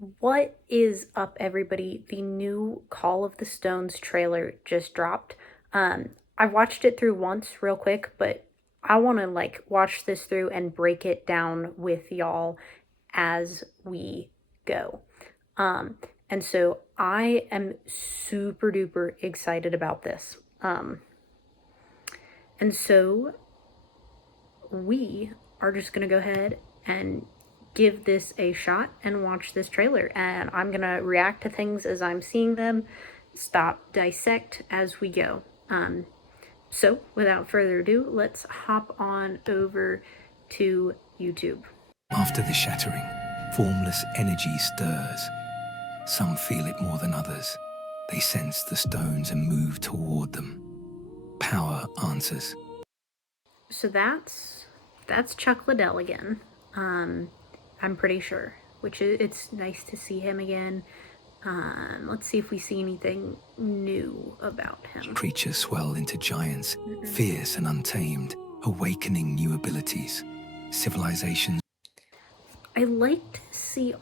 What is up, everybody? The new Call of the Stones trailer just dropped. I watched it through once real quick, but I want to watch this through and break it down with y'all as we go. Um, and so I am super duper excited about this. And so we are just going to go ahead and give this a shot and watch this trailer. And I'm going to react to things as I'm seeing them, stop, dissect as we go. So without further ado, let's hop on over to YouTube. After the shattering, formless energy stirs. Some feel it more than others. They sense the stones and move toward them. Power answers. So that's Chuck Liddell again. I'm pretty sure, which it's nice to see him again. Let's see if we see anything new about him. Creatures swell into giants, fierce and untamed, awakening new abilities. Civilizations. I like to see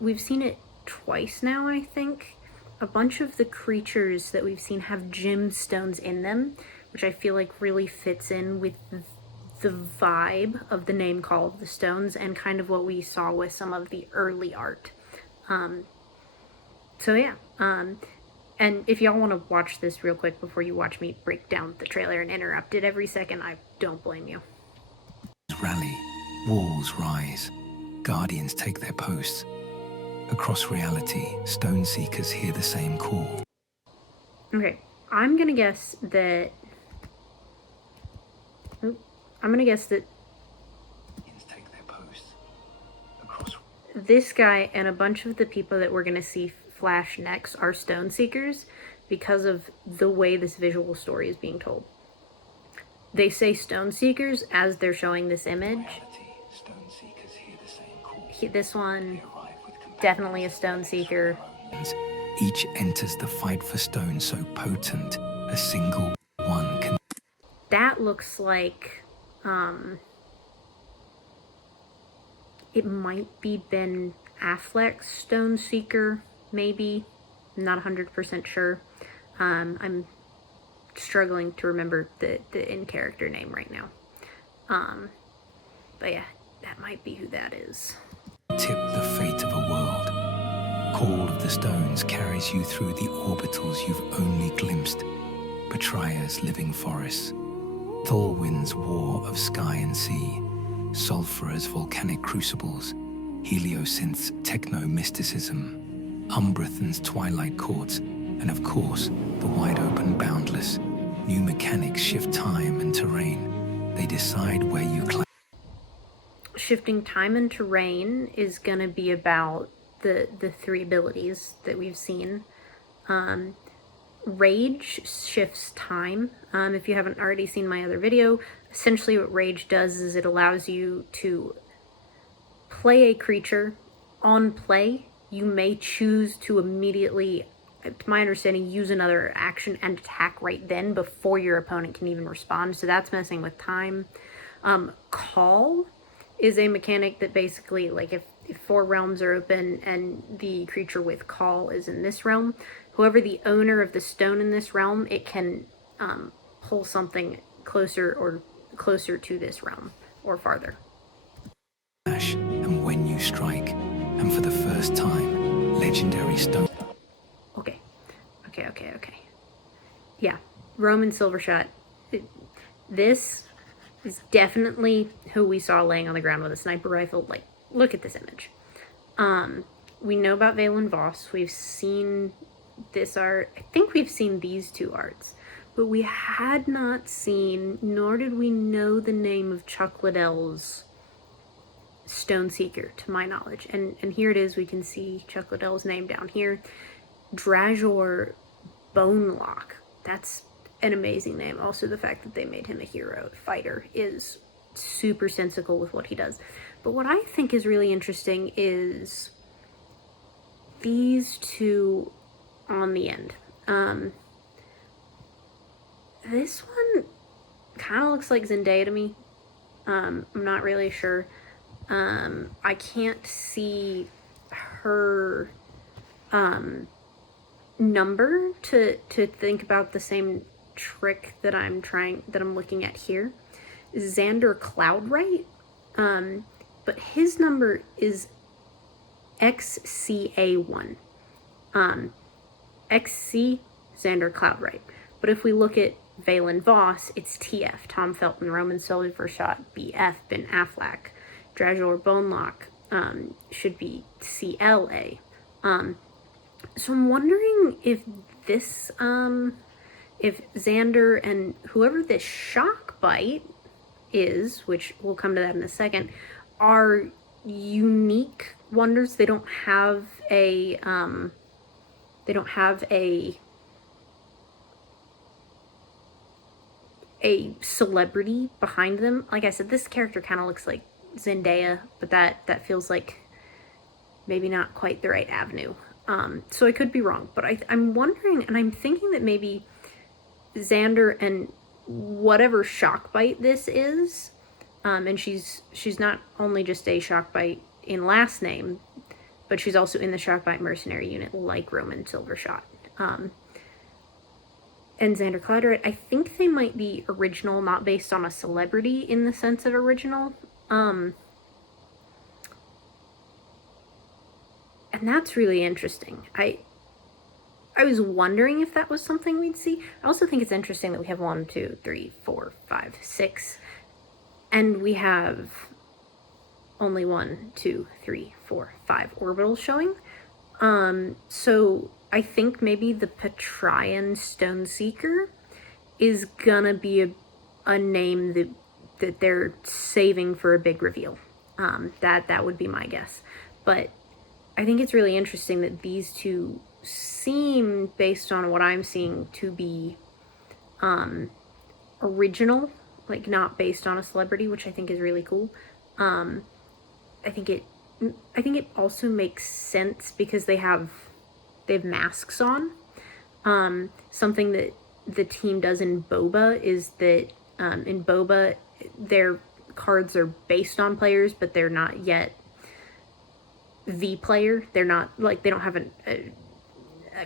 we've seen it twice now, I think. A bunch of the creatures that we've seen have gemstones in them, which I feel like really fits in with the vibe of the name Call of the Stones and kind of what we saw with some of the early art. So yeah, and if y'all want to watch this real quick before you watch me break down the trailer and interrupt it every second, I don't blame you. Rally, walls rise, guardians take their posts. Across reality, stone seekers hear the same call. Okay, I'm gonna guess that Take their posts. Across. this guy and a bunch of the people that we're gonna see flash next are stone seekers because of the way this visual story is being told. They say stone seekers as they're showing this image. Reality, stone seekers hear the same call. This one, definitely a stone seeker. Each enters the fight for stone so potent, a single one can. That looks like it might be Ben Affleck's Stone Seeker, maybe. I'm not 100% sure. I'm struggling to remember the in-character name right now. But yeah, that might be who that is. Tip the fate of a world. Call of the Stones carries you through the orbitals you've only glimpsed. Betrayer's living forests. Thorwind's war of sky and sea. Sulphur's volcanic crucibles. Heliosynth's techno-mysticism. Umbrethan's twilight courts. And of course, the wide-open boundless. New mechanics shift time and terrain. They decide where you climb. Shifting time and terrain is going to be about the three abilities that we've seen. Rage shifts time. If you haven't already seen my other video, essentially what Rage does is it allows you to play a creature. On play, you may choose to immediately, to my understanding, use another action and attack right then before your opponent can even respond. So that's messing with time. Call is a mechanic that basically, like, if 4 realms are open and the creature with call is in this realm, whoever the owner of the stone in this realm, it can pull something closer to this realm or farther. And when you strike, and for the first time, legendary stone. Okay. Yeah, Roman Silvershot. This is definitely who we saw laying on the ground with a sniper rifle. Like, look at this image. We know about Valen Voss. We've seen this art. I think we've seen these two arts, but we had not seen, nor did we know the name of Chuck Liddell's Stone Seeker, to my knowledge. And here it is. We can see Chuck Liddell's name down here. Drajor Bonelock. That's an amazing name. Also, the fact that they made him a hero fighter is super sensical with what he does. But what I think is really interesting is these two on the end. This one kind of looks like Zendaya to me. I'm not really sure. I can't see her number to think about the same trick that I'm looking at here. Xander Cloudright, but his number is XCA1. XC, Xander Cloudright. But if we look at Valen Voss, it's TF, Tom Felton, Roman Silvershot, BF, Ben Affleck. Dragor Bonelock should be CLA. So I'm wondering if this, if Xander and whoever this shock bite is, which we'll come to that in a second, are unique wonders. They don't have a celebrity behind them. Like I said, this character kind of looks like Zendaya, but that feels like maybe not quite the right avenue. So I could be wrong, but I'm wondering, and I'm thinking that maybe Xander and whatever shock bite this is, and she's not only just a shock bite in last name, but she's also in the shock bite mercenary unit like Roman Silvershot. And Xander Cloudright, I think they might be original, not based on a celebrity in the sense of original. And that's really interesting. I was wondering if that was something we'd see. I also think it's interesting that we have 1, 2, 3, 4, 5, 6, and we have only 1, 2, 3, 4, 5 orbitals showing. So I think maybe the Petrian Stoneseeker is gonna be a name that they're saving for a big reveal. That would be my guess. But I think it's really interesting that these two seem, based on what I'm seeing, to be original, like not based on a celebrity, which I think is really cool. I think it also makes sense because they have masks on. Something that the team does in Boba is that in Boba their cards are based on players, but they're not yet the player. They're not, like, they don't have a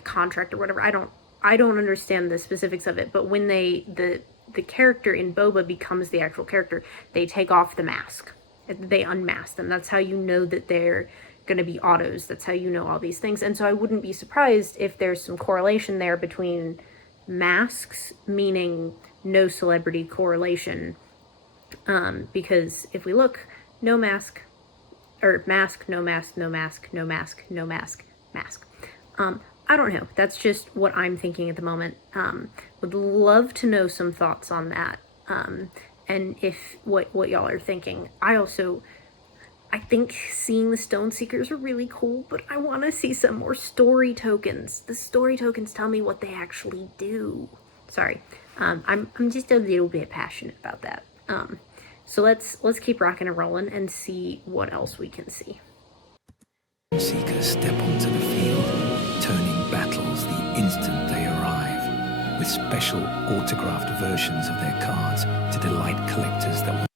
contract or whatever. I don't understand the specifics of it, but when the character in Boba becomes the actual character, they take off the mask. They unmask them. That's how you know that they're going to be autos. That's how you know all these things. And so I wouldn't be surprised if there's some correlation there between masks, meaning no celebrity correlation. Because if we look, no mask, or mask, no mask, no mask, no mask, no mask, mask. I don't know. That's just what I'm thinking at the moment. Would love to know some thoughts on that. And if what y'all are thinking. I think seeing the Stoneseekers are really cool, but I want to see some more story tokens. The story tokens tell me what they actually do. Sorry. I'm just a little bit passionate about that. So let's keep rocking and rolling and see what else we can see. Seekers step onto the field, turning battles the instant they arrive, with special autographed versions of their cards to delight collectors that will...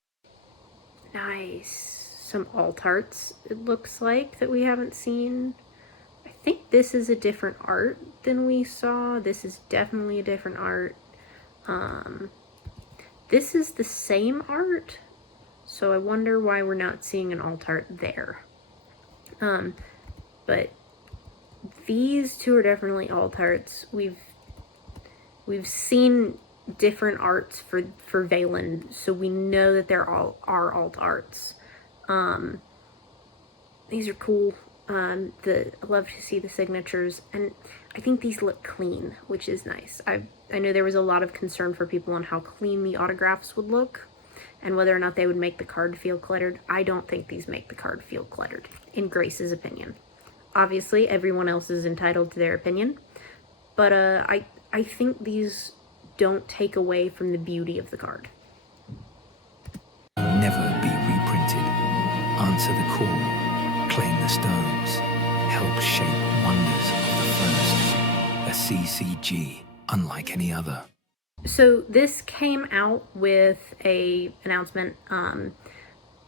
Nice. Some alt arts, it looks like, that we haven't seen. I think this is a different art than we saw. This is definitely a different art. This is the same art, so I wonder why we're not seeing an alt art there. But these two are definitely alt arts. We've seen different arts for Valen, so we know that there are alt arts. These are cool. I love to see the signatures, and I think these look clean, which is nice. I know there was a lot of concern for people on how clean the autographs would look and whether or not they would make the card feel cluttered. I don't think these make the card feel cluttered, in Grace's opinion. Obviously, everyone else is entitled to their opinion, but I think these don't take away from the beauty of the card. Never be reprinted. Answer the call. Claim the stones. Help shape wonders of the first. A CCG, unlike any other. So this came out with a announcement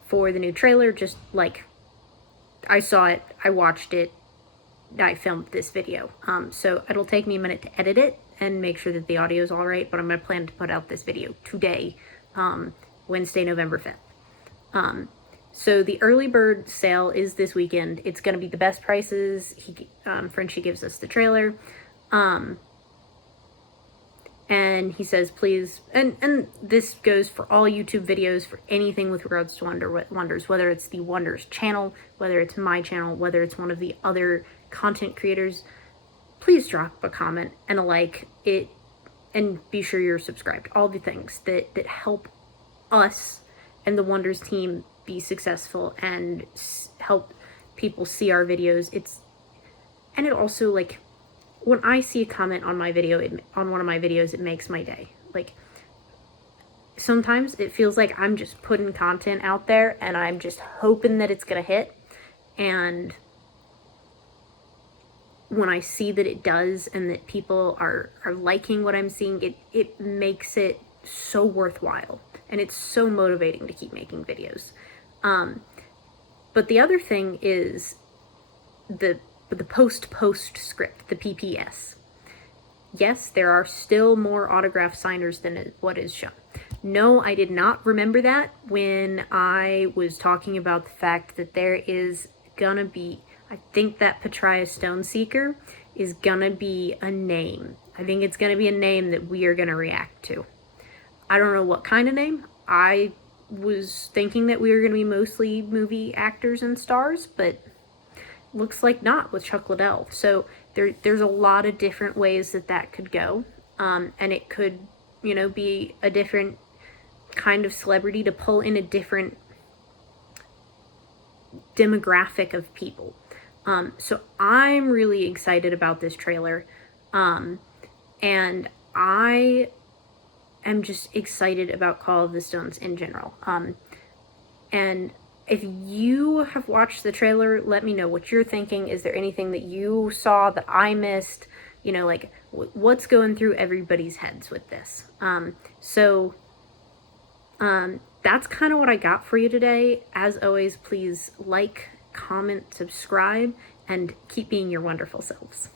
for the new trailer. Just like, I saw it, I watched it, I filmed this video. So it'll take me a minute to edit it and make sure that the audio is all right, but I'm going to plan to put out this video today, Wednesday, November 5th. So the early bird sale is this weekend. It's going to be the best prices. Frenchie gives us the trailer. And he says, please, and this goes for all YouTube videos, for anything with regards to Wonders, whether it's the Wonders channel, whether it's my channel, whether it's one of the other content creators, please drop a comment and a like it, and be sure you're subscribed. All the things that help us and the Wonders team be successful and help people see our videos. And it also, like, when I see a comment on my video, on one of my videos, it makes my day. Like, sometimes it feels like I'm just putting content out there and I'm just hoping that it's gonna hit. And when I see that it does and that people are liking what I'm seeing, it makes it so worthwhile. And it's so motivating to keep making videos. But the other thing is the post script, the PPS. Yes, there are still more autograph signers than what is shown. No, I did not remember that when I was talking about the fact that there is gonna be, I think that Patria Stoneseeker is gonna be a name. I think it's gonna be a name that we are gonna react to. I don't know what kind of name. I was thinking that we were gonna be mostly movie actors and stars, but looks like not with Chuck Liddell. So there's a lot of different ways that could go. And it could, be a different kind of celebrity to pull in a different demographic of people. So I'm really excited about this trailer. And I am just excited about Call of the Stones in general. And if you have watched the trailer, let me know what you're thinking. Is there anything that you saw that I missed? What's going through everybody's heads with this? That's kind of what I got for you today. As always, please like, comment, subscribe, and keep being your wonderful selves.